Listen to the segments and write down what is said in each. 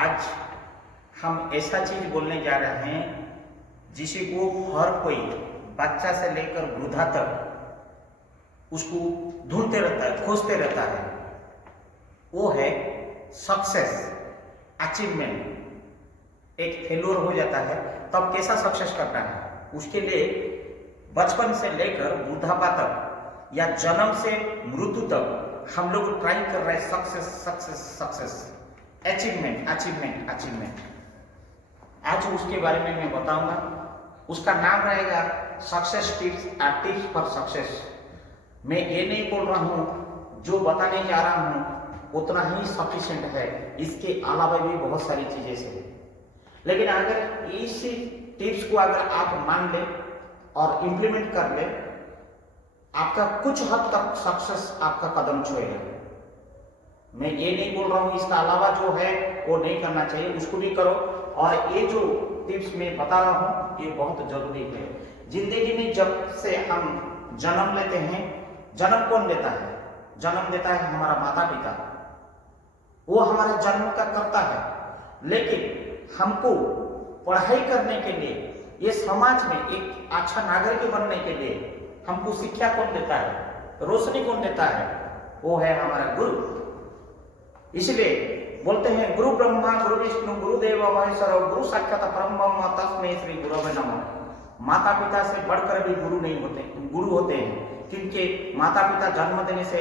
आज हम ऐसा चीज बोलने जा रहे हैं जिसे को हर कोई बच्चा से लेकर वृद्धा तक उसको ढूंढते रहता है, खोजते रहता है। वो है सक्सेस, अचीवमेंट। एक फेल्योर हो जाता है तब कैसा सक्सेस करना है, उसके लिए बचपन से लेकर बुढ़ापा तक या जन्म से मृत्यु तक हम लोग ट्राई कर रहे हैं success success success, achievement achievement achievement. आज उसके बारे में मैं बताऊंगा। उसका नाम रहेगा success tips, tips for success. मैं ये नहीं बोल रहा हूं, जो बताने जा रहा हूं उतना ही सफिशिएंट है, इसके अलावा भी बहुत सारी चीजें से। लेकिन अगर इस टिप्स को अगर आप मान ले और इम्प्लीमेंट कर ले, आपका कुछ हद तक सक्सेस आपका कदम छुएगा। मैं ये नहीं बोल रहा हूं इसका अलावा जो है वो नहीं करना चाहिए, उसको भी करो। और ये जो टिप्स मैं बता रहा हूं ये बहुत जरूरी है। जिंदगी में जब से हम जन्म लेते हैं, जन्म कौन लेता है? जन्म देता है हमारा माता पिता, वो हमारे जन्म का करता है। लेकिन हमको पढ़ाई करने के लिए, ये समाज में एक अच्छा नागरिक बनने के लिए हमको शिक्षा कौन देता है, रोशनी कौन देता है? वो है हमारा गुरु। इसलिए बोलते हैं गुरु ब्रह्मा गुरु विष्णु गुरुदेव महेश्वर गुरु साक्षात परम ब्रह्म तस्मै श्री गुरवे नमः। माता पिता से बढ़कर भी गुरु नहीं होते, गुरु होते हैं, क्योंकि माता पिता जन्म देने से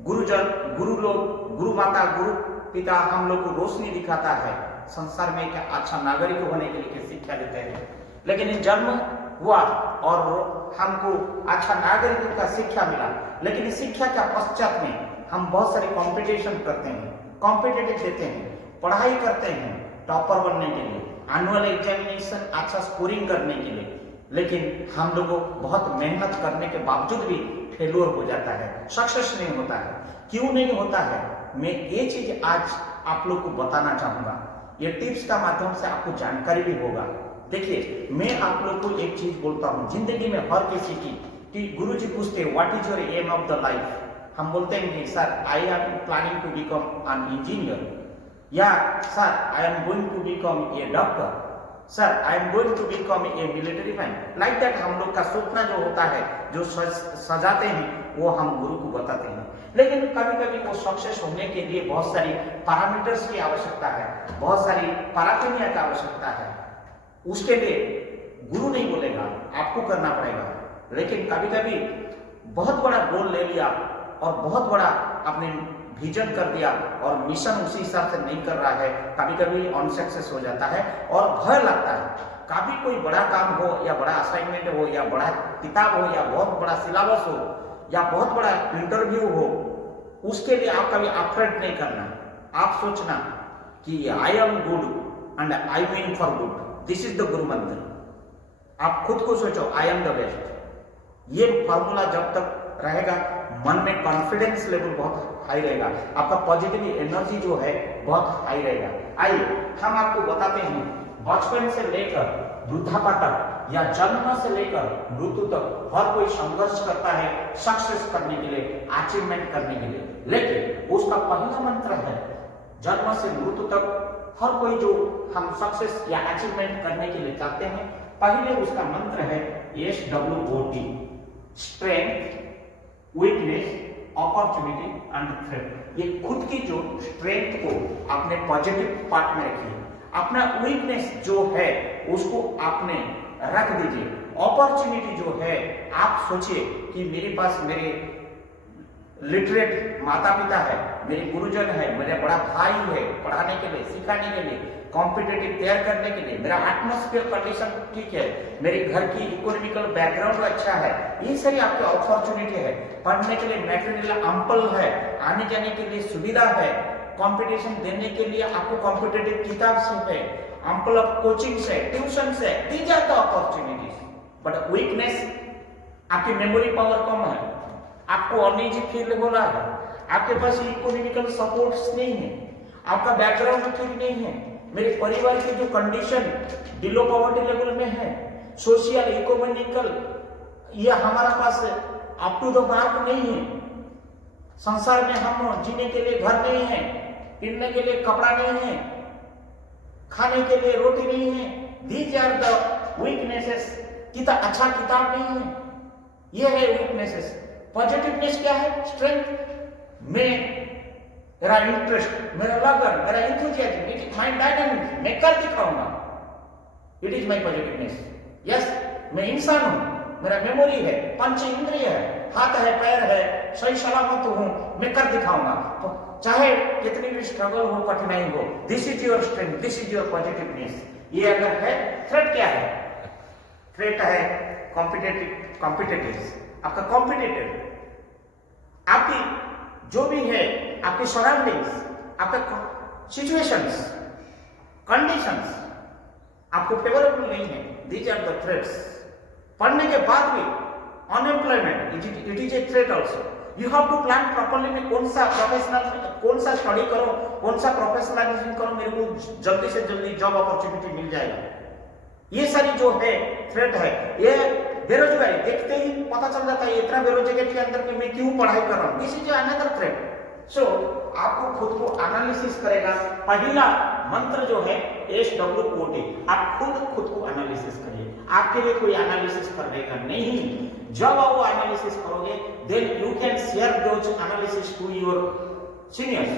गुरुजन, गुरु लोग, गुरु माता गुरु पिता हम लोग को रोशनी दिखाता है, संसार में एक अच्छा नागरिक होने के लिए शिक्षा देते हैं। लेकिन जन्म हुआ और हमको अच्छा नागरिक का शिक्षा मिला, लेकिन शिक्षा के पश्चात में हम बहुत सारे कंपटीशन करते हैं, कॉम्पिटिटिव देते हैं, पढ़ाई करते हैं टॉपर बनने के लिए, एनुअल एग्जामिनेशन अच्छा स्कोरिंग करने के लिए। लेकिन हम लोगों को बहुत मेहनत करने के बावजूद भी फेल्योर हो जाता है, सक्सेस नहीं होता है। क्यों नहीं होता है, मैं ये चीज आज आप लोग को बताना चाहूंगा। ये टिप्स का माध्यम से आपको जानकारी भी होगा। देखिए, मैं आप लोग को एक चीज बोलता हूँ, जिंदगी में हर किसी की कि गुरु जी पूछते what is your aim of the life. हम बोलते हैं कि sir I am planning to become an engineer, या sir I am going to become a doctor, sir I am going to become a military man. Like that हम लोग का सपना जो होता है, जो सजाते हैं, वो हम गुरु को बताते हैं। लेकिन कभी कभी वो सक्सेस होने के लिए बहुत सारी पैरामीटर्स की आवश्यकता है, बहुत सारी पैरामीटर की आवश्यकता है। उसके लिए गुरु नहीं बोलेगा, आपको करना पड़ेगा। लेकिन कभी कभी बहुत बड़ा गोल ले लिया और बहुत बड़ा आपने विजन कर दिया और मिशन उसी हिसाब से नहीं कर रहा है, कभी कभी अनसक्सेस हो जाता है और भय लगता है। कभी कोई बड़ा काम हो या बड़ा असाइनमेंट हो या बड़ा किताब हो या बहुत बड़ा सिलेबस हो या बहुत बड़ा इंटरव्यू हो, उसके लिए आप कभी अफ्रेड नहीं करना। आप सोचना कि I am good and I mean for good, this is the गुरु मंत्र। आप खुद को सोचो आई एम द बेस्ट। ये फॉर्मूला जब तक रहेगा, मन में कॉन्फिडेंस लेवल बहुत हाई रहेगा, आपका पॉजिटिव एनर्जी जो है बहुत हाई रहेगा। आइए हम आपको बताते हैं, बचपन से लेकर वृद्धापा तक या जन्म से लेकर मृत्यु तक हर कोई संघर्ष करता है सक्सेस करने के लिए, अचीवमेंट करने के लिए। लेकिन उसका पहला मंत्र है, जन्म से मृत्यु तक हर कोई जो हम सक्सेस या अचीवमेंट करने के लिए चाहते हैं, पहले उसका मंत्र है SWOT, strength, weakness, opportunity and threat. ये खुद की जो स्ट्रेंथ को आपने पॉजिटिव पार्ट में रखिए, अपना वीकनेस जो है उसको आपने रख दीजिए। अपॉर्चुनिटी जो है आप सोचिए कि मेरे पास मेरे लिटरेट माता पिता है, मेरे गुरुजन है, मेरा बड़ा भाई है पढ़ाने के लिए, सिखाने के लिए, कॉम्पिटिटिव तैयार करने के लिए, मेरा एटमॉस्फेयर कंडीशन ठीक है, मेरे घर की इकोनॉमिकल बैकग्राउंड अच्छा है, ये सारी आपकी अपॉर्चुनिटी है। पढ़ने के लिए मटेरियल अम्पल है, आने जाने के लिए सुविधा है, कंपटीशन देने के लिए आपको कॉम्पिटिटिव किताब से है, अम्पल ऑफ कोचिंग से, ट्यूशन से, these are the opportunities. But weakness, आपकी मेमोरी पावर कम है, आपको अनईजी फील हो रहा है, आपके पास इकोनॉमिकल सपोर्ट्स नहीं है, आपका बैकग्राउंड ठीक नहीं है, मेरे परिवार की जो कंडीशन बिलो पॉवर्टी लेवल में है, सोशल इकोनॉमिकल ये हमारा पास अप टू द मार्क नहीं है, संसार में हम जीने के लिए घर नहीं है, पहनने के लिए कपड़ा नहीं है, खाने के लिए रोटी नहीं है, दीज आर द वीकनेसेस। अच्छा किताब नहीं है, ये है वीकनेसेस। पॉजिटिवनेस क्या है? स्ट्रेंथ में मेरा इंटरेस्ट, मेरा लगन, मेरा enthusiasm, it is my dynamics, मैं कर दिखाऊंगा, it is my positiveness. Yes, मैं इंसान हूं, मेरा मेमोरी है, पंच इंद्रिय है, हाथ है, पैर है, सही सलामत हूं, मैं कर दिखाऊंगा, तो चाहे कितनी भी स्ट्रगल हो, कठिनाई हो। This is your strength, this is your positiveness. ये अगर है, थ्रेट क्या है? थ्रेट है कॉम्पिटिटिव, आपका कॉम्पिटिटिव, आपकी जो भी है, आपके सराउंडिंग्स, आपका सिचुएशंस, कंडीशंस आपको फेवरेबल नहीं है। These are the threats. पढ़ने के बाद भी unemployment, it is a threat also. You have to plan properly, में कौन सा स्टडी करो, कौन सा प्रोफेशनलाइजेशन करो, मेरे को जल्दी से जल्दी जॉब अपॉर्चुनिटी मिल जाएगा। ये सारी जो है थ्रेट है। ये बेरोजगारी देखते ही पता चल जाता है, इतना बेरोजगारी के अंदर कि मैं क्यों पढ़ाई कर रहा हूं। This is another threat. So आपको खुद को एनालिसिस करेगा। पहला मंत्र जो है SWOT, आप खुद को एनालिसिस करिए। आपके लिए कोई एनालिसिस करने का नहीं। जब आप वो एनालिसिस करोगे, then you can share those analysis to your seniors,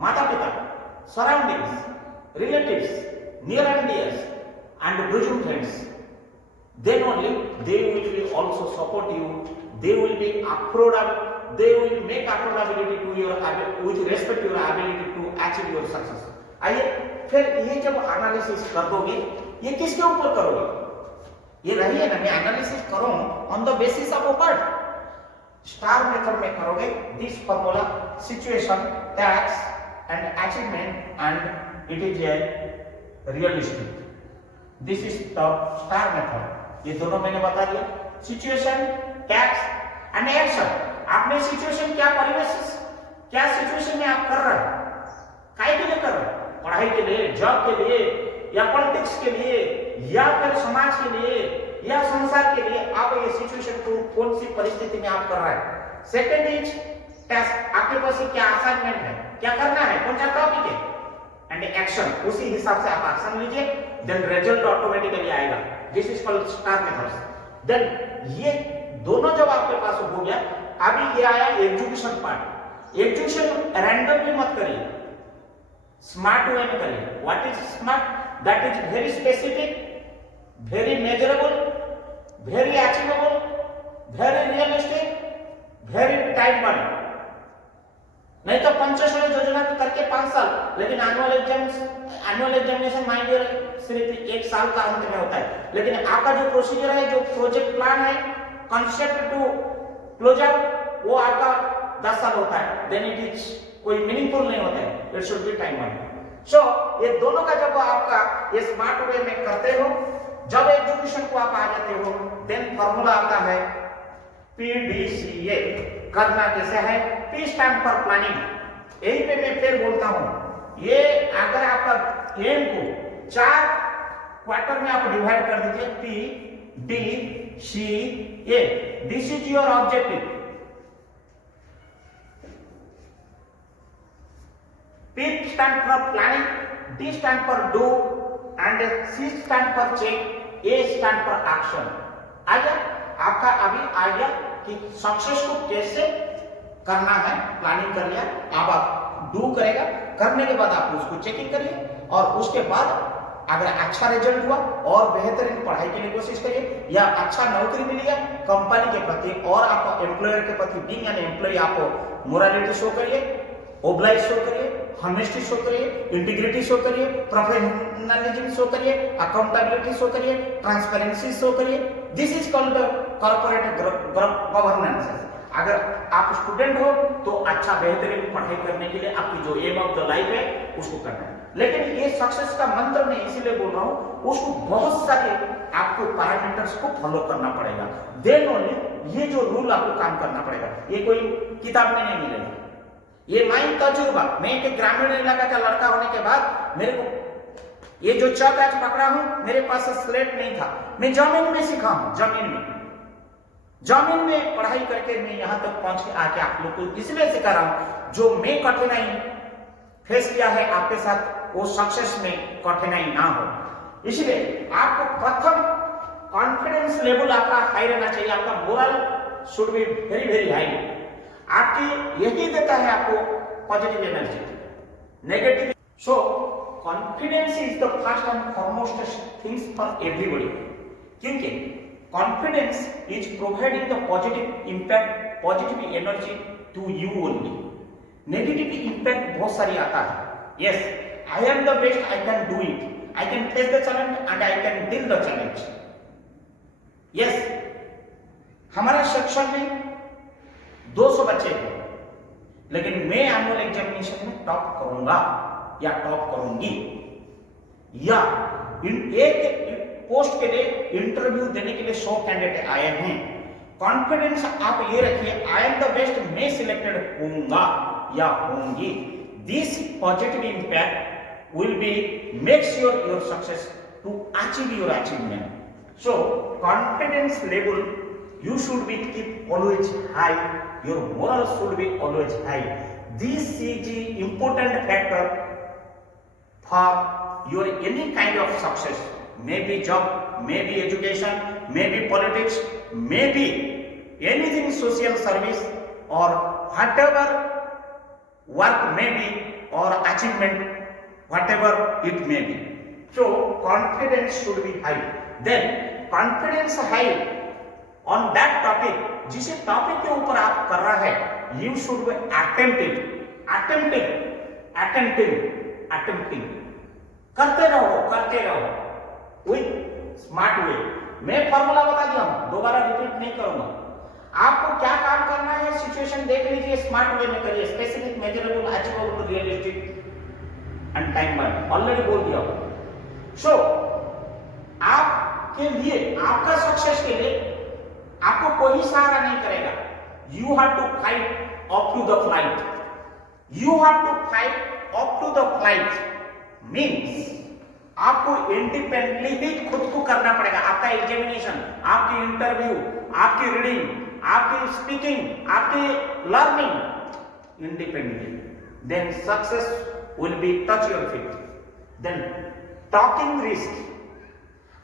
माता पिता, surroundings, relatives, near and dears and bosom friends. Then only they will also support you. They will be they will make affordability to your with respect to your ability to achieve your success. आइए फिर ये जब analysis कर दोगे, ये किसके ऊपर करोगे? ये रही है ना, मैं एनालिसिस करूं on the basis of what? Star method में करोगे। This formula, situation, tax and achievement, and it is A realistic. This is the star method. ये दोनों मैंने बता दिया, सिचुएशन, टैक्स एंड एक्शन। आपने सिचुएशन क्या, परिवेश क्या सिचुएशन में आप कर रहे हैं, काय के लिए कर रहे हैं? पढ़ाई के लिए, जॉब के लिए, या पॉलिटिक्स के लिए, या फिर समाज के लिए, या संसार के लिए। आप ये सिचुएशन को कौन सी परिस्थिति में आप कर रहे हैं। सेकंड इज टैस्क, आपके पास क्या असाइनमेंट है, क्या करना है, कौन सा टॉपिक है, एंड एक्शन, उसी हिसाब से आप एक्शन लीजिए, देन रिजल्ट ऑटोमेटिकली आएगा। This is called star method. Then ये दोनों जब आपके पास हो गया, अभी ये आया एग्जीक्यूशन पार्ट। एग्जीक्यूशन रैंडमली मत करिए, स्मार्ट वे में करिए। What is smart? That is very specific, very measurable, very achievable, very realistic, very time bound. नहीं तो पंचशरी योजना करके 5 साल, लेकिन एनुअल एग्जामिनेशन माइंड सिर्फ 1 साल का अंत में होता है। लेकिन आपका जो प्रोसीजर है, जो प्रोजेक्ट प्लान है, कंसेप्ट टू क्लोज आउट, वो आपका 10 साल होता है। देन इट इज कोई मीनिंगफुल नहीं होता है। It should be time bound. So ये दोनों का जब आपका ये स्मार्ट वे में करते हो, जब एजुकेशन को आप आ जाते हो, देन फॉर्मूला आता है PDCA। करना कैसे है? P stand for planning. यही पे मैं फिर बोलता हूं, ये अगर आपका एम को 4 क्वार्टर में आप डिवाइड कर दीजिए, PDCA, this is your objective. P stand for planning, D stand for do, and C stand for check, A stand for action। आइए, आपका अभी आइडिया कि सक्सेस को कैसे करना है, प्लानिंग कर लिया, अब आप डू करेगा, करने के बाद आप उसको चेकिंग करिए, और उसके बाद अगर अच्छा रिजल्ट हुआ और बेहतरीन पढ़ाई के लिए कोशिश करिए, या अच्छा नौकरी मिल गया कंपनी के प्रति, और आप एम्प्लॉयर के प्रति बीइंग एन एम्प्लॉय आप मोरालिटी शो करिए, ओब्लाइज शो करिए, हॉनेस्टी शो करिए, इंटीग्रिटी शो करिए, प्रोफेशनलिज्म शो करिए, अकाउंटेबिलिटी शो करिए, ट्रांसपेरेंसी शो करिए। This is called corporate governance. अगर आप स्टूडेंट हो तो अच्छा बेहतरीन पढ़ाई करने के लिए आपकी जो एम ऑफ द लाइफ है उसको करना है। लेकिन ये सक्सेस का मंत्र मैं इसीलिए बोल रहा हूं, उसको बहुत सारे आपको पैरामीटर्स को फॉलो करना पड़ेगा। देन ओनली ये जो रूल आपको काम करना पड़ेगा, ये कोई किताब में नहीं मिलेगा। ये माइन तजुर्बा। मैं एक ग्रामीण इलाका का लड़का होने के बाद मेरे को ये जो चक आज पकड़ा हूं, मेरे पास स्लेट नहीं था, मैं जमीन में सीखा हूं। जमीन में पढ़ाई करके मैं यहां तक पहुंच के आके आप लोग को इसलिए सिखा रहा हूं, जो मैं कठिनाई फेस किया है आपके साथ, वो सक्सेस में कठिनाई ना हो। इसलिए आपको प्रथम कॉन्फिडेंस लेवल आपका हाई रहना चाहिए, आपका moral should be very very high. आपकी यही देता है आपको positive energy, negative. So confidence is the first and foremost things for everybody, क्योंकि confidence is providing the positive impact, positive energy to you only. Negative impact बहुत सारी आता है। Yes, I am the best, I can do it, I can face the challenge and I can deal the challenge. Yes, हमारे section में 200 बच्चे हैं, लेकिन मैं एनुअल एग्जामिनेशन में टॉप करूंगा या टॉप करूंगी, या एक पोस्ट के लिए इंटरव्यू देने के लिए 100 कैंडिडेट आए हैं। कॉन्फिडेंस आप ये रखिए, आई एम द बेस्ट, मैं सिलेक्टेड होऊंगा या होंगी। This positive impact will be makes your success to achieve your achievement. So confidence level you should be keep always high, your moral should be always high. This is the important factor for your any kind of success, maybe job, maybe education, maybe politics, maybe anything social service, or whatever work may be, or achievement, whatever it may be. So confidence should be high. Then confidence high on that topic, जिस topic के ऊपर आप कर रहा है, you should be attempting, करते रहो with smart way। मैं फॉर्मूला बता दिया हूं, दोबारा रिपीट नहीं करूंगा। आपको क्या काम करना है, सिचुएशन देख लीजिए, स्मार्ट वे में करिए, specific, measurable, achievable, realistic and time bound, already बोल दिया हूं। सो आपके लिए, आपका सक्सेस के लिए आपको कोई सहारा नहीं करेगा। You have to fight up to the flight, you have to fight up to the flight means आपको इंडिपेंडेंटली ही खुद को करना पड़ेगा। आपका एग्जामिनेशन, आपकी इंटरव्यू, आपकी रीडिंग, आपकी स्पीकिंग, आपकी learning independently, then success will be touch your feet. Then talking risk,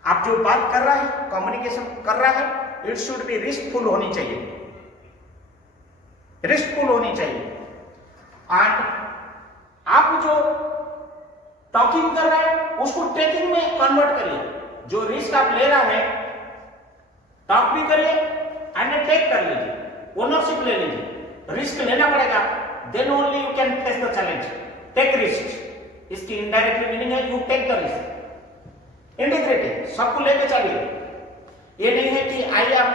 आप जो बात कर रहा है, कम्युनिकेशन कर रहा है, इट शुड बी रिस्कफुल होनी चाहिए, रिस्कफुल होनी चाहिए। एंड आप जो टॉकिंग कर रहे हैं उसको टेकिंग में कन्वर्ट करिए। जो रिस्क आप ले रहा है, टॉक भी करिए एंड टेक कर लीजिए, ओनरशिप ले लीजिए। रिस्क लेना पड़ेगा, then only you can face the challenge. Take risk, इसकी इनडायरेक्टली मीनिंग है you take the risk. Integrated, सबको लेके चलिए। ये नहीं है कि I am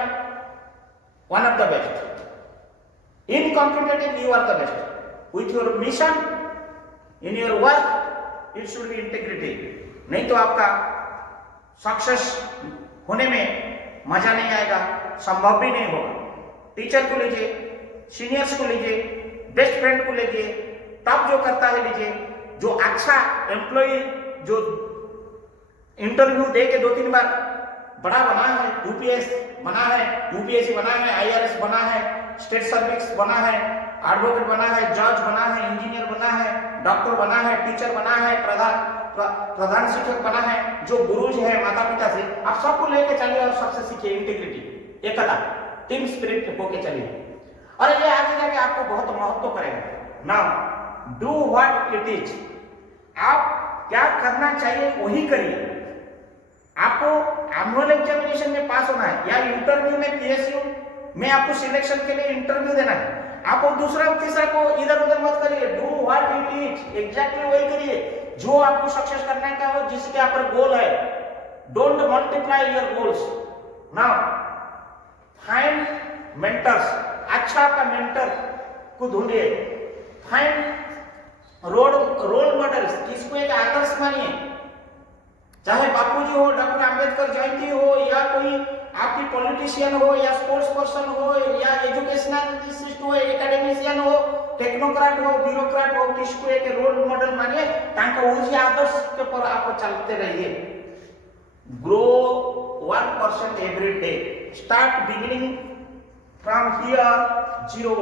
one of the best, in competitive you are the best. With your mission, in your work, it should be integrated. नहीं तो आपका सक्सेस होने में मजा नहीं आएगा, संभव भी नहीं होगा। टीचर को लीजिए, सीनियर्स को लीजिए, बेस्ट फ्रेंड को लीजिए, टॉप जो करता है लीजिए, जो अच्छा एम्प्लॉय, जो इंटरव्यू दे के 2-3 बार बड़ा बना है, यूपीएस बना है, यूपीएससी बना है, आईआरएस बना है, स्टेट सर्विस बना है, एडवोकेट बना है, जज बना है, इंजीनियर बना है, डॉक्टर बना है, टीचर बना है, प्रधान शिक्षक बना है, जो गुरुज है माता पिता से, आप सबको लेके चलिए और सबसे सीखिए इंटीग्रिटी, एकता, टीम स्पिरिट होके चलिए, और ये आगे जाके आपको बहुत महत्व करेगा। Now do what it is, आप क्या करना चाहिए वही करिए। आपको एनुअल एग्जामिनेशन में पास होना है, या इंटरव्यू में पीएसयू में आपको सिलेक्शन के लिए इंटरव्यू देना है, आपको दूसरा तीसरा को इधर उधर मत करिए। Do what it is, exactly वही करिए जो आपको सक्सेस करने का हो, जिसके आप पर गोल है। Don't multiply your goals. Now find mentors, अच्छा का मेंटर को ढूंढिए। फाइंड रोल मॉडल्स, किसको एक आदर्श मानिए, चाहे बापूजी हो, डॉक्टर अंबेडकर जयंती हो, या कोई आपकी पॉलिटिशियन हो, या स्पोर्ट्स पर्सन हो, या एजुकेशनलिस्ट हो, एकेडमिशियन हो, टेक्नोक्रेट हो, ब्यूरोक्रेट हो, किसको एक रोल मॉडल मानिए, ताकि उसी आदर्श के पर आप चलते रहिए। Grow 1% every day, start beginning from here, 0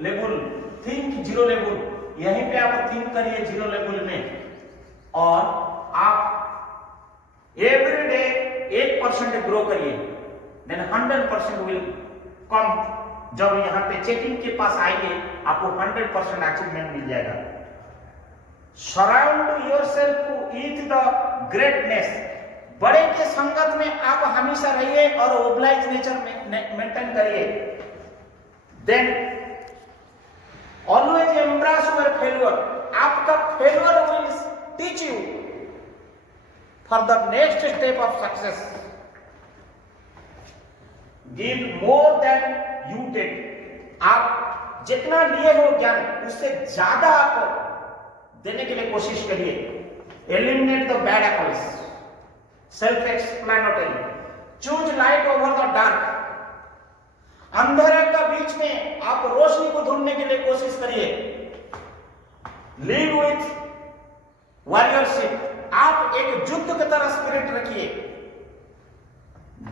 level, think 0 level, यहीं पे आप थिंक करिए 0 लेवल में, और आप एवरी डे 1% ग्रो करिए, देन 100% विल कम। जब यहाँ पे चेकिंग के पास आएंगे आपको 100% अचीवमेंट मिल जाएगा। Surround yourself with the greatness, बड़े के संगत में आप हमेशा रहिए और ओब्लाइज नेचर मेंटेन करिए। Then always embrace your failure, आपका failure will teach you for the next step of success. Give more than you take, आप जितना लिए हो ज्ञान उससे ज्यादा आप देने के लिए कोशिश करिए। Eliminate the bad apples, self explanatory, choose light over the dark, अंधेरे का बीच में आप रोशनी को ढूंढने के लिए कोशिश करिए। लीव विथ वॉरियरशिप, आप एक युद्ध की तरह स्पिरिट रखिए।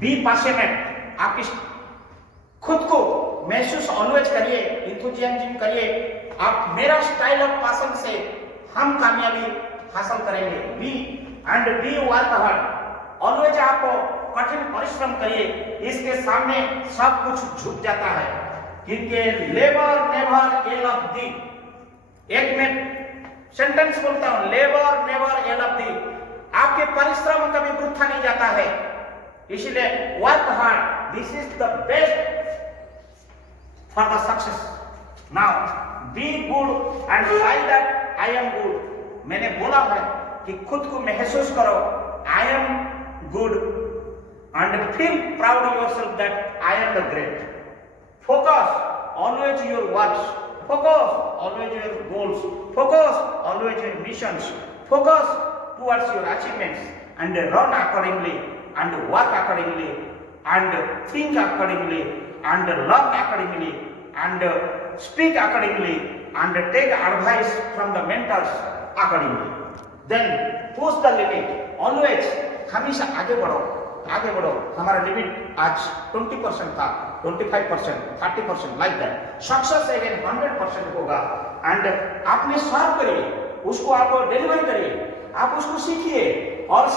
बी पैशनेट, आप खुद को महसूस ऑलवेज करिए, इंथुजियाज्म करिए, आप मेरा स्टाइल ऑफ पैशन से हम कामयाबी हासिल करेंगे। बी वर्क हार्ड, ऑलवेज आप कठिन परिश्रम करिए, इसके सामने सब कुछ झुक जाता है, क्योंकि labour never L of the. एक में सेंटेंस बोलता हूं, labour never L of the, आपके परिश्रम कभी वृथा नहीं जाता है, इसलिए work hard, this is the best for the success. Now be good and file that I am good, मैंने बोला है कि खुद को महसूस करो I am good and feel proud of yourself that I am the great. Focus always your works, focus always your goals, focus always your missions, focus towards your achievements, and run accordingly and work accordingly and think accordingly and learn accordingly and speak accordingly and take advice from the mentors accordingly. Then push the limit, always हमेशा आगे बढ़ो, आगे बढ़ो। हमारा limit आज 20% था, 25%, 30%, like that. Success again 100% होगा। And आपने सर्व करिए, उसको आप डिलीवर करिए, आप उसको सीखिए, और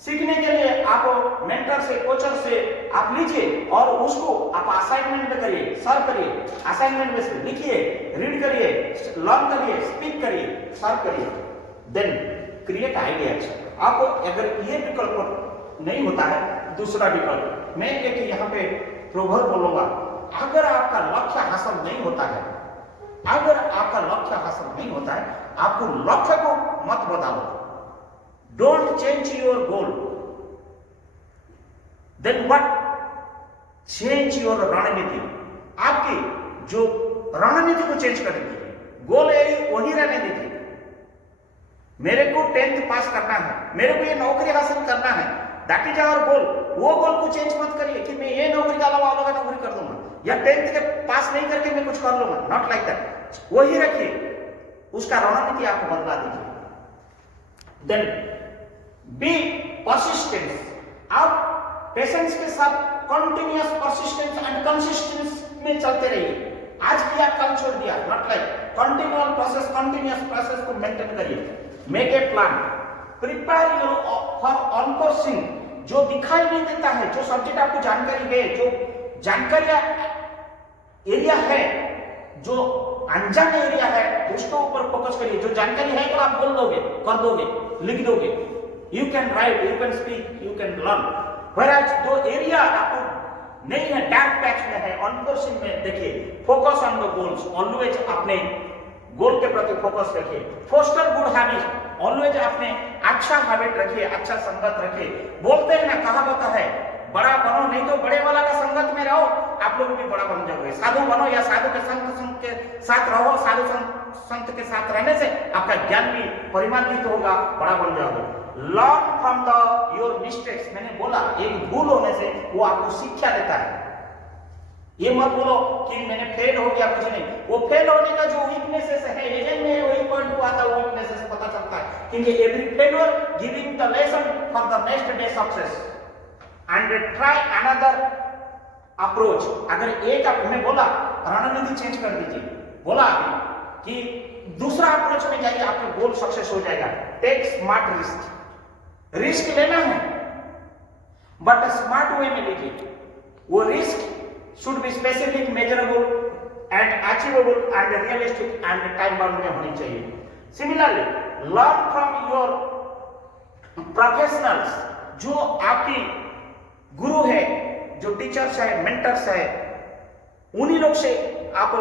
सीखने के लिए आप मेंटर से, कोचर से आप लीजिए, और उसको आप असाइनमेंट में करिए, सर्व करिए, असाइनमेंट में से लिखिए, रीड करिए, लर्न करिए, स्पीक करिए, सर्व करिए। Then create ideas. आप अगर ये विकल्प नहीं होता है, दूसरा विकल्प मैं एक यहाँ पे प्रोवर्ब बोलूंगा, अगर आपका लक्ष्य हासिल नहीं होता है, अगर आपका लक्ष्य हासिल नहीं होता है, आपको लक्ष्य को मत बदलो। Don't change your goal, then what, change your रणनीति। आपकी जो रणनीति को चेंज कर दीजिए, गोल वही रहने दीजिए। मेरे को 10th पास करना है, मेरे को ये नौकरी हासिल करना है, दैट इज आवर गोल। वो गोल को चेंज मत करिए कि मैं ये नौकरी के अलावा अलग नौकरी कर दूंगा, या 10th के पास नहीं करके मैं कुछ कर लूंगा, नॉट लाइक दैट। वही रखिए, उसका रणनीति आपको बदला दीजिए। देन बी परसिस्टेंस, आप पेशेंस के साथ कंटिन्यूअस परसिस्टेंस एंड कंसिस्टेंस में चलते रहिए। आज किया कल छोड़ दिया, नॉट लाइक, कंटिन्यूअस प्रोसेस को मेंटेन करिए। Make a plan, prepare your for enforcing, जो दिखाई नहीं देता है, जो सब्जेक्ट आपको जानकारी है, जो जानकारी एरिया है, जो अनजान एरिया है, उसके ऊपर फोकस करिए। जो जानकारी है तो आप बोल दोगे, कर दोगे, लिख दोगे, you can write, you can speak, you can learn. Whereas जो एरिया आपको नहीं है, डार्क पैच में है, अनफोर्सिंग में, देखिए, focus on the goals, always अपने गोल के प्रति फोकस रखिए। फोस्टर गुड हैबिट, ऑलवेज अपने अच्छा हैबिट रखिए, अच्छा संगत रखिए। बोलते हैं ना, कहावत है, बड़ा बनो नहीं तो बड़े वाला का संगत में रहो, आप लोग भी बड़ा बन जाओगे। साधु बनो या साधु के संत के साथ रहो, साधु संत के साथ रहने से आपका ज्ञान भी परिमार्जित होगा, बड़ा बन जाओगे। Learn from the your mistakes, मैंने बोला एक भूल होने से वो आपको शिक्षा देता है। ये मत बोलो कि मैंने फेल हो गया, कुछ नहीं, वो फेल होने का जो वीकनेसेस है, एजेंट में वही पॉइंट हुआ था, वो वीकनेसेस पता चलता है, क्योंकि every failure giving the lesson for the next day success and try another approach. अगर एक आपने बोला रणनीति चेंज कर दीजिए, बोला अभी कि दूसरा अप्रोच में जाइए, आपका गोल सक्सेस हो जाएगा। टेक स्मार्ट रिस्क, रिस्क लेना है बट स्मार्ट वे में लीजिए। वो risk should be specific, measurable and achievable and realistic and time bound में होनी चाहिए। Similarly learn from your professionals, जो आपकी गुरु है, जो टीचर्स है, मेंटर्स है, उन्हीं लोग से आप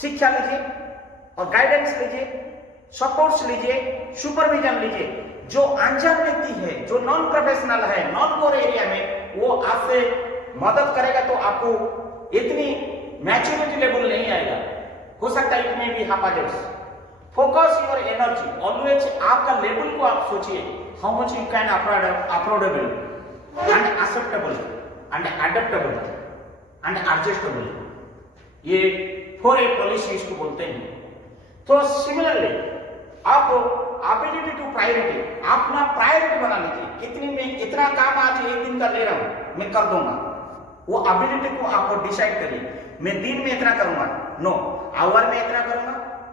शिक्षा लीजिए और गाइडेंस लीजिए, सपोर्ट्स लीजिए, सुपरविजन लीजिए। जो अनजान व्यक्ति है, जो नॉन प्रोफेशनल है, नॉन कोर एरिया में, वो आपसे मदद करेगा तो आपको इतनी मैच्योरिटी लेवल नहीं आएगा, हो सकता है इतने भी हापाजर्स। फोकस योर एनर्जी ऑलवेज, आपका लेवल को आप सोचिए, how much you can affordable and acceptable and adaptable and adjustable, ये 4A पॉलिसी इसको बोलते हैं। तो सिमिलरली आप एबिलिटी टू प्रायोरिटी, अपना प्रायोरिटी बना लीजिए, कितनी में इतना काम आज एक दिन का ले रहा हूं मैं कर दूंगा, वो एबिलिटी को आप डिसाइड करिए। मैं दिन में इतना करूंगा, नो, आवर में इतना करूंगा,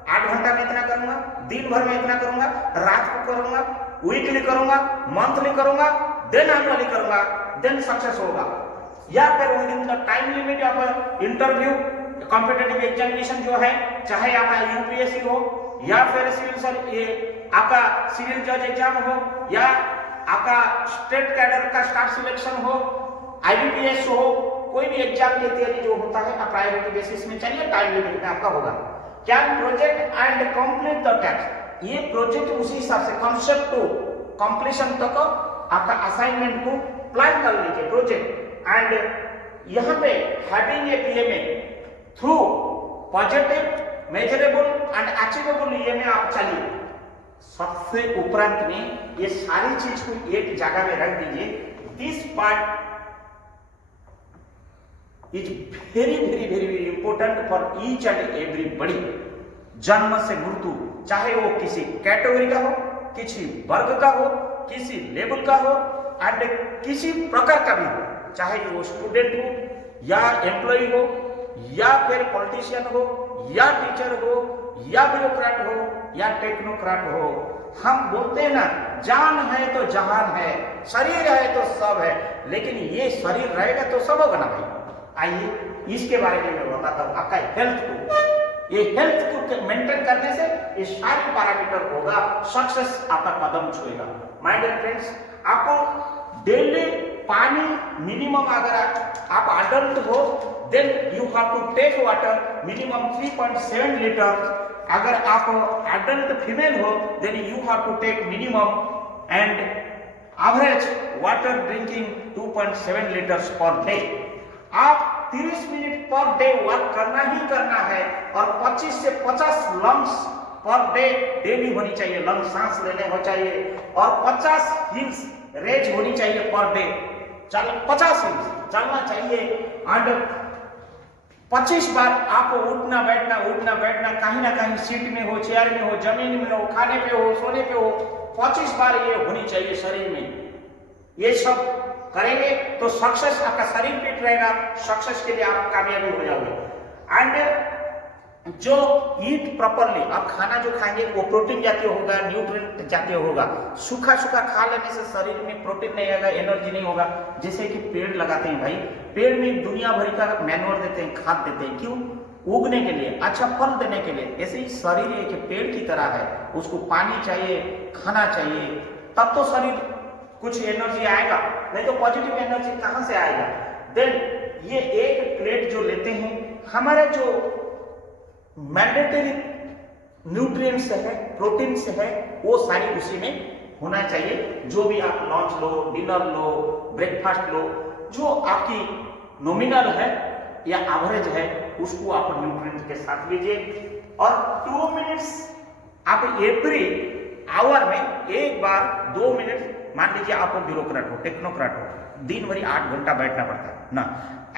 8 घंटा में इतना करूंगा, दिन भर में इतना करूंगा, रात को करूंगा, वीकली करूंगा, मंथली करूंगा, देन एनुअली करूंगा, देन सक्सेस होगा। या फिर with in the time limit of interview, competitive examination जो है, चाहे आपका यूपीएससी हो या फिर आपका सिविल जज एग्जाम हो या आपका स्टेट कैडर का स्टाफ सिलेक्शन हो, आईबीपीएस हो, कोई भी एग्जाम की तैयारी जो होता है आप प्रायोरिटी बेसिस में चलिए, टाइम लिमिट में आपका होगा। Can project and complete the task, ये प्रोजेक्ट उसी हिसाब से कॉन्सेप्ट टू कंप्लीशन तक आपका असाइनमेंट को प्लान कर लीजिए प्रोजेक्ट। एंड यहाँ पे having a PMA through positive, measurable and achievable, ये में आप चलिए। सबसे उपरांत में ये सारी चीज को एक जगह में रख दीजिए। This part is very very very very important for each and everybody. जन्म से मृत्यु, चाहे वो किसी कैटेगरी का हो, किसी वर्ग का हो, किसी लेवल का हो एंड किसी प्रकार का भी हो, चाहे वो स्टूडेंट हो या एम्प्लॉय हो या फिर पॉलिटिशियन हो या टीचर हो या ब्यूरोक्रेट हो या टेक्नोक्रेट हो। हम बोलते हैं ना, जान है तो जहान है, शरीर है तो सब है, लेकिन ये शरीर रहेगा तो सब होगा ना भाई। आइए इसके बारे में मैं बताता हूँ। आपका हेल्थ को, ये हेल्थ को मेंटेन करने से ये सारे पैरामीटर होगा, सक्सेस आपका कदम छुएगा। माय डियर फ्रेंड्स, आपको डेली पानी मिनिमम, अगर आप अडल्ट हो then you have to take water minimum 3.7 litre. अगर आप अडल्ट फीमेल हो then you have to take minimum and average water drinking 2.7 litres per day. आप 30 मिनट पर डे वर्क करना ही करना है और 25 से 50 लंग्स पर डे डेली होनी चाहिए, लंग सांस लेने हो चाहिए, और 50 हिल्स रेज होनी चाहिए पर डे, 50 हिल्स चलना चाहिए। एंड 25 बार आपको उठना बैठना, कहीं ना कहीं सीट में हो, चेयर में हो, जमीन में हो, खाने पे हो, सोने पे हो, 25 बार ये होनी चाहिए शरीर में। ये सब करेंगे तो सक्सेस, आपका शरीर फिट रहेगा, सक्सेस के लिए आप कामयाबी हो जाओगे। एंड जो ईट प्रॉपरली, आप खाना जो खाएंगे वो प्रोटीन जातीय होगा, न्यूट्रिएंट जातीय होगा। सूखा खा लेने से शरीर में प्रोटीन नहीं आएगा, एनर्जी नहीं होगा। जैसे कि पेड़ लगाते हैं भाई, पेड़ में दुनिया भर का मैन्योर देते हैं, खाद देते हैं, क्यों? उगने के लिए, अच्छा फल देने के लिए। ऐसे ही शरीर एक पेड़ की तरह है, उसको पानी चाहिए, खाना चाहिए, तब तो शरीर कुछ एनर्जी आएगा, नहीं तो पॉजिटिव एनर्जी कहां से आएगा। देन ये एक प्लेट जो लेते हैं, हमारे जो मैंडेटरी न्यूट्रिएंट्स है, प्रोटीन्स है, वो सारी उसी में होना चाहिए। जो भी आप लंच लो, डिनर लो, ब्रेकफास्ट लो, जो आपकी नॉमिनल है या एवरेज है, उसको आप न्यूट्रिएंट के साथ लीजिए। और 2 मिनट्स आप एवरी आवर में एक बार 2 मिनट, मान लीजिए आप ब्यूरोक्रेट हो, टेक्नोक्रेट हो, दिन भर 8 घंटा बैठना पड़ता है ना,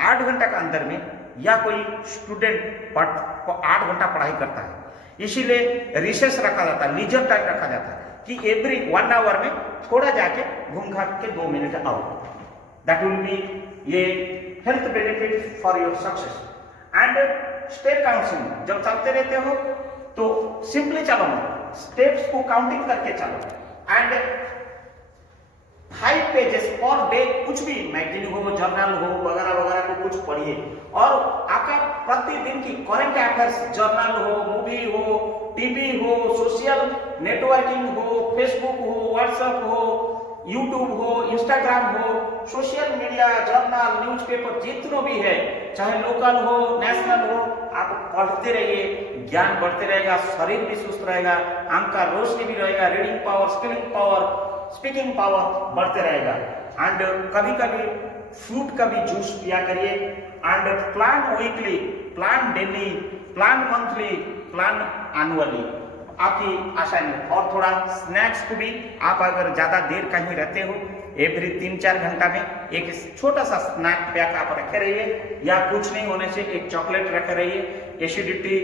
8 घंटा के अंदर में, या कोई स्टूडेंट 8 घंटा पढ़ाई करता है, इसीलिए रिसेस रखा जाता है, लीजर टाइम रखा जाता है कि एवरी 1 आवर में थोड़ा जाके घूम घाम के 2 मिनट आओ। दैट विल बी ये health benefit for your success. And state counselling जब चलते रहते हो तो सिंपली चलो मत, स्टेप्स को काउंटिंग करके चलो। एंड 5 पेजेस पर डे, कुछ भी मैगजीन हो, जर्नल हो, वगैरह वगैरह को कुछ पढ़िए। और आपका प्रतिदिन की करंट अफेयर्स, जर्नल हो, मूवी हो, टीवी हो, सोशल नेटवर्किंग हो, फेसबुक हो, व्हाट्सएप हो, यूट्यूब हो, इंस्टाग्राम हो, सोशल मीडिया, जर्नल, न्यूज़पेपर जितना भी है, चाहे लोकल हो, नेशनल हो, आप पढ़ते रहिए, ज्ञान बढ़ते रहेगा, शरीर भी सुस्त रहेगा, आंख का रोशनी भी रहेगा, रीडिंग पावर, स्पीकिंग पावर बढ़ते रहेगा। एंड कभी कभी फ्रूट का भी जूस पिया करिए। And plan weekly, plan daily, plan monthly, plan annually, आपकी आसानी। और थोड़ा स्नैक्स को भी, आप अगर ज्यादा देर कहीं रहते हो, एवरी 3-4 घंटा में एक छोटा सा स्नैक पैक आप रखे रहिए, या कुछ नहीं होने से एक चॉकलेट रखे रहिए। एसिडिटी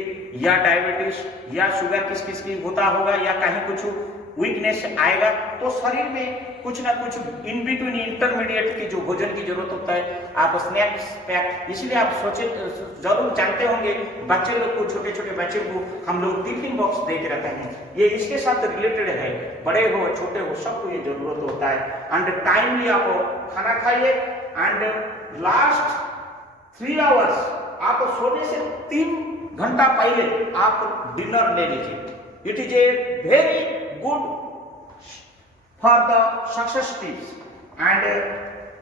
या डायबिटीज या शुगर किस किस की होता होगा, या कहीं कुछ वीकनेस आएगा, तो शरीर में कुछ ना कुछ इन बिटवीन इंटरमीडिएट की जो भोजन की जरूरत होता है, आप स्नैक्स पैक। इसलिए आप सोचे, जरूर जानते होंगे, बच्चे लोग को, छोटे छोटे बच्चे को हम लोग टिफिन बॉक्स दे के रखते हैं, ये इसके साथ रिलेटेड है। बड़े हो छोटे हो सबको ये जरूरत होता है। एंड टाइमली आप खाना खाइए। एंड लास्ट 3 आवर्स, आप सोने से 3 घंटा पहले आप डिनर ले लीजिए। It is a very good for the success tips. And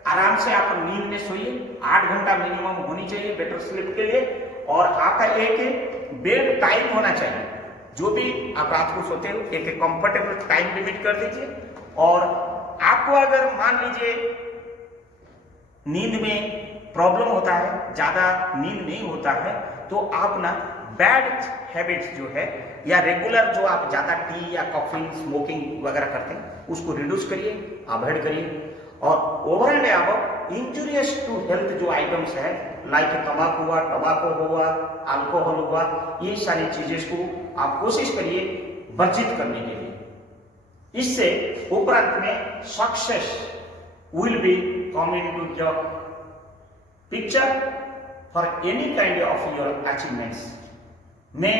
आराम से आप नींद में सोइए, 8 घंटा मिनिमम होनी चाहिए बेटर स्लीप के लिए। और आपका एक बेड टाइम होना चाहिए, जो भी आप रात को सोते हो एक कंफर्टेबल टाइम लिमिट कर दीजिए। और आपको अगर मान लीजिए नींद में प्रॉब्लम होता है, ज्यादा नींद नहीं होता है, तो आप ना बैड हैबिट्स जो है, या रेगुलर जो आप ज्यादा टी या कॉफी, स्मोकिंग वगैरह करते हैं, उसको रिड्यूस करिए, अवॉइड करिए। और over and above injurious to health जो आइटम्स है, लाइक तंबाकू हुआ, टबाको हुआ, अल्कोहल हुआ, ये सारी चीजें को आप कोशिश करिए वर्जित करने के लिए। इससे उपरांत में success will be come into the picture for any kind of your achievements. मैं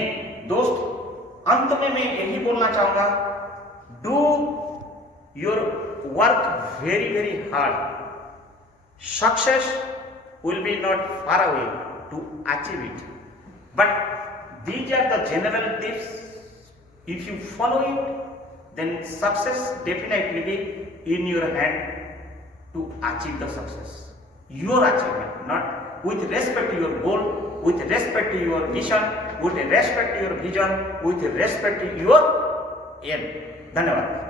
दोस्त अंत में मैं यही बोलना चाहूंगा, do your work very very hard. Success will be not far away to achieve it, but these are the general tips. If you follow it, then success definitely be in your hand to achieve the success. Your achievement, not with respect to your goal, with respect to your mission, with respect to your vision, with respect to your aim. धन्यवाद।